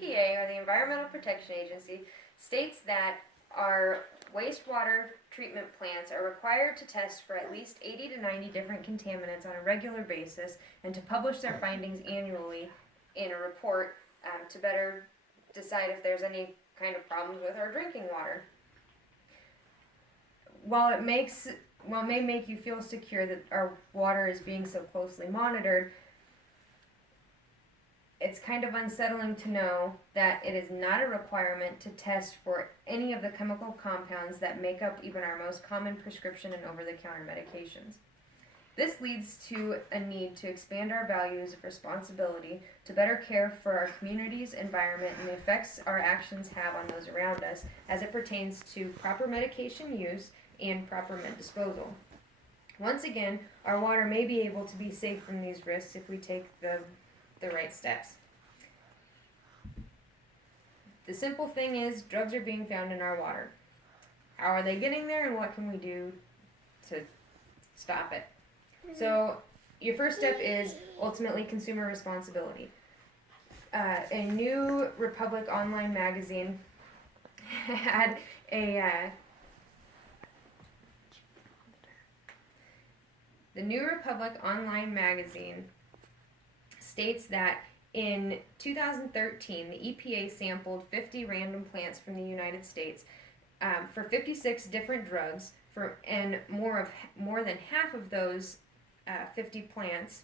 EPA, or the Environmental Protection Agency, states that our wastewater treatment plants are required to test for at least 80 to 90 different contaminants on a regular basis and to publish their findings annually in a report to better decide if there's any kind of problems with our drinking water. While it may make you feel secure that our water is being so closely monitored, it's kind of unsettling to know that it is not a requirement to test for any of the chemical compounds that make up even our most common prescription and over-the-counter medications. This leads to a need to expand our values of responsibility to better care for our community's environment and the effects our actions have on those around us as it pertains to proper medication use and proper med disposal. Once again, our water may be able to be safe from these risks if we take the right steps. The simple thing is, drugs are being found in our water. How are they getting there, and what can we do to stop it? So, your first step is ultimately consumer responsibility. A New Republic online magazine had the New Republic online magazine states that in 2013, the EPA sampled 50 random plants from the United States for 56 different drugs, and more than half of those 50 plants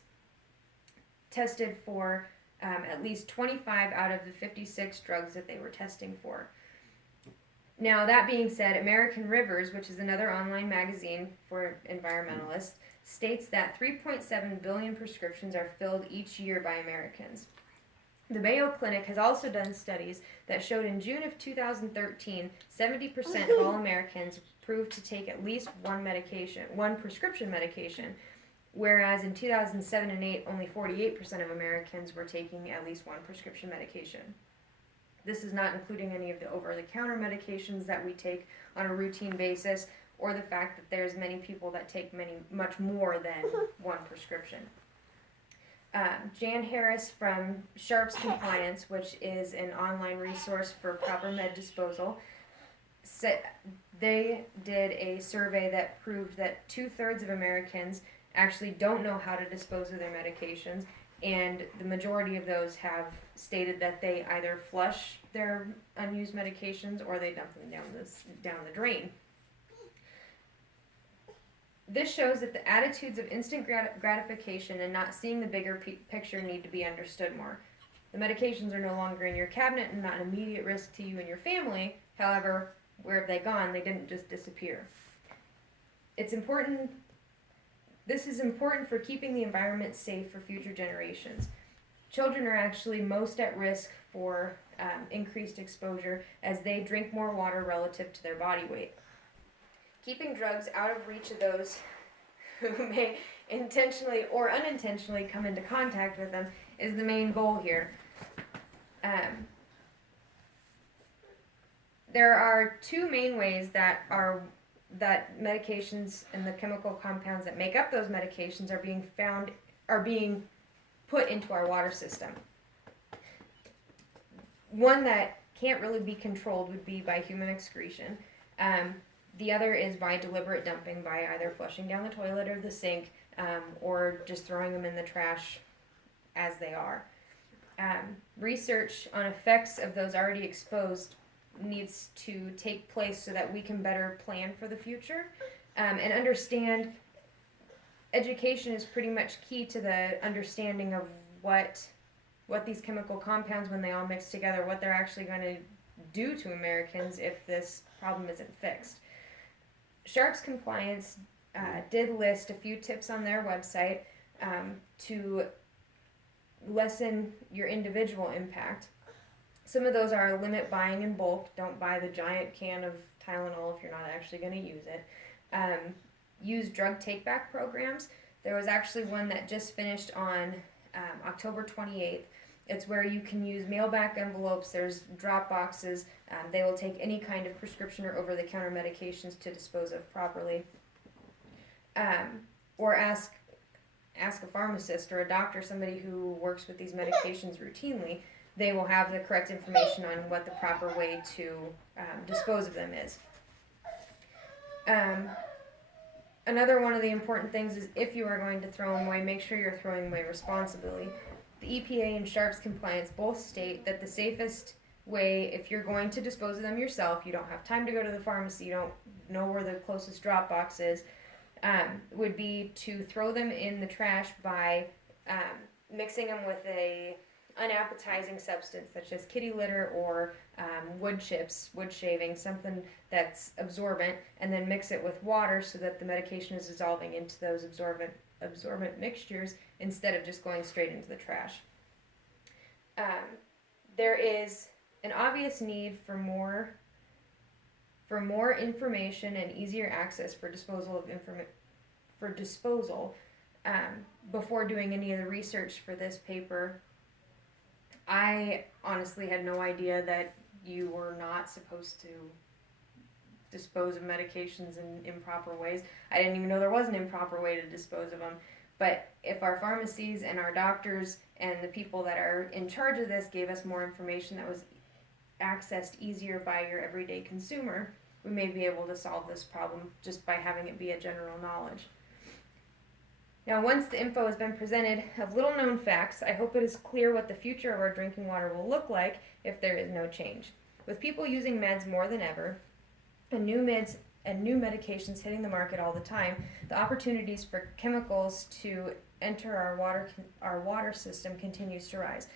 tested for at least 25 out of the 56 drugs that they were testing for. Now, that being said, American Rivers, which is another online magazine for environmentalists, states that 3.7 billion prescriptions are filled each year by Americans. The Mayo Clinic has also done studies that showed in June of 2013, 70% of all Americans proved to take at least one prescription medication, whereas in 2007 and 2008, only 48% of Americans were taking at least one prescription medication. This is not including any of the over-the-counter medications that we take on a routine basis, or the fact that there's many people that take much more than one prescription. Jan Harris from Sharps Compliance, which is an online resource for proper med disposal, said they did a survey that proved that 2/3 of Americans actually don't know how to dispose of their medications, and the majority of those have stated that they either flush their unused medications or they dump them down the drain. This shows that the attitudes of instant gratification and not seeing the bigger picture need to be understood more. The medications are no longer in your cabinet and not an immediate risk to you and your family. However, where have they gone? They didn't just disappear. This is important for keeping the environment safe for future generations. Children are actually most at risk for increased exposure as they drink more water relative to their body weight. Keeping drugs out of reach of those who may intentionally or unintentionally come into contact with them is the main goal here. There are two main ways that medications and the chemical compounds that make up those medications are being put into our water system. One that can't really be controlled would be by human excretion. The other is by deliberate dumping, by either flushing down the toilet or the sink, or just throwing them in the trash as they are. Research on effects of those already exposed needs to take place so that we can better plan for the future and understand. Education is pretty much key to the understanding of what these chemical compounds, when they all mix together, what they're actually going to do to Americans if this problem isn't fixed. Sharps Compliance did list a few tips on their website to lessen your individual impact. Some of those are limit buying in bulk. Don't buy the giant can of Tylenol if you're not actually going to use it. Use drug take-back programs. There was actually one that just finished on October 28th. It's where you can use mail-back envelopes. There's drop boxes. They will take any kind of prescription or over-the-counter medications to dispose of properly. Or ask a pharmacist or a doctor, somebody who works with these medications routinely, they will have the correct information on what the proper way to dispose of them is. Another one of the important things is if you are going to throw them away, make sure you're throwing away responsibly. The EPA and Sharps compliance both state that the safest way, if you're going to dispose of them yourself, you don't have time to go to the pharmacy, you don't know where the closest drop box is, would be to throw them in the trash by mixing them with a unappetizing substance such as kitty litter or wood chips, wood shavings, something that's absorbent, and then mix it with water so that the medication is dissolving into those absorbent mixtures instead of just going straight into the trash. There is an obvious need for more information and easier access for disposal before doing any of the research for this paper. I honestly had no idea that you were not supposed to dispose of medications in improper ways. I didn't even know there was an improper way to dispose of them. But if our pharmacies and our doctors and the people that are in charge of this gave us more information that was accessed easier by your everyday consumer, we may be able to solve this problem just by having it be a general knowledge. Now, once the info has been presented of little known facts, I hope it is clear what the future of our drinking water will look like if there is no change. With people using meds more than ever, and new medications hitting the market all the time, the opportunities for chemicals to enter our water system continues to rise.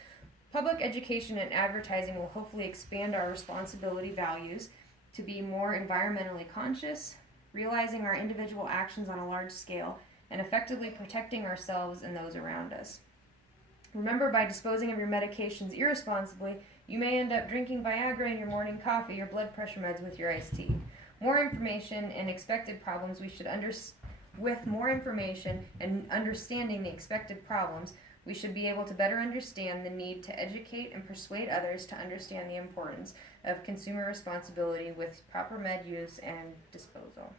Public education and advertising will hopefully expand our responsibility values to be more environmentally conscious, realizing our individual actions on a large scale, and effectively protecting ourselves and those around us. Remember, by disposing of your medications irresponsibly, you may end up drinking Viagra in your morning coffee or blood pressure meds with your iced tea. More information and expected problems with more information and understanding the expected problems, we should be able to better understand the need to educate and persuade others to understand the importance of consumer responsibility with proper med use and disposal.